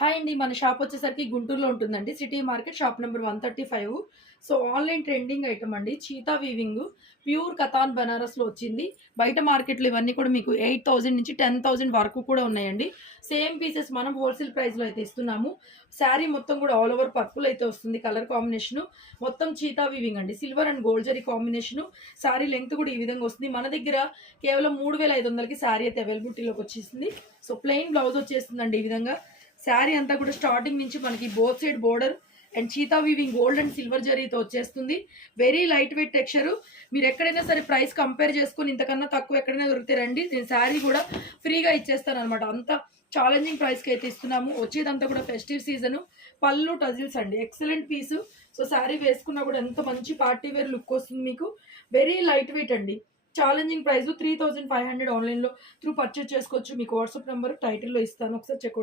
Hi అండి మన shop వచ్చేసరికి గుంటూరులో ఉంటుందండి. City market shop number one thirty five. So online trending item అండి. చీతా వీవింగ్ ప్యూర్ కథాన్ బనారస్లో వచ్చింది. బయట మార్కెట్లో ఇవన్నీ కూడా మీకు ఎయిట్ థౌజండ్ నుంచి టెన్ థౌజండ్ వరకు కూడా ఉన్నాయండి. సేమ్ పీసెస్ మనం హోల్సేల్ ప్రైస్లో అయితే ఇస్తున్నాము. శారీ మొత్తం కూడా ఆల్ ఓవర్ పర్పుల్ అయితే వస్తుంది. Colour combination. మొత్తం చీతా వీవింగ్ అండి. Silver and gold zari combination. Sari length కూడా ఈ విధంగా వస్తుంది. మన దగ్గర కేవలం మూడు వేల ఐదు వందలకి శారీ అయితే అవైలబిలిటీలోకి వచ్చేసింది. సో ప్లెయిన్ బ్లౌజ్ వచ్చేస్తుందండి ఈ విధంగా. శారీ అంతా కూడా స్టార్టింగ్ నుంచి మనకి both side border and cheetah weaving gold and silver జరీతో వచ్చేస్తుంది. వెరీ లైట్ వెయిట్ టెక్స్చర్ మీరు ఎక్కడైనా సరే ప్రైస్ కంపేర్ చేసుకుని ఇంతకన్నా తక్కువ ఎక్కడైనా దొరికితే రండి. నేను శారీ కూడా ఫ్రీగా ఇచ్చేస్తాను అనమాట అంత ఛాలెంజింగ్ ప్రైస్కి అయితే ఇస్తున్నాము. వచ్చేదంతా కూడా ఫెస్టివ్ సీజన్ పళ్ళు టజిల్స్ అండి. ఎక్సలెంట్ పీసు సో శారీ వేసుకున్నా కూడా ఎంత మంచి పార్టీ వేర్ లుక్ వస్తుంది మీకు. వెరీ లైట్ వెయిట్ అండి. Challenging price three thousand five hundred ఆన్లైన్లో త్రూ పర్చేస్ చేసుకోవచ్చు. మీకు వాట్సాప్ నెంబర్ టైటిల్లో ఇస్తాను. ఒకసారి చెక్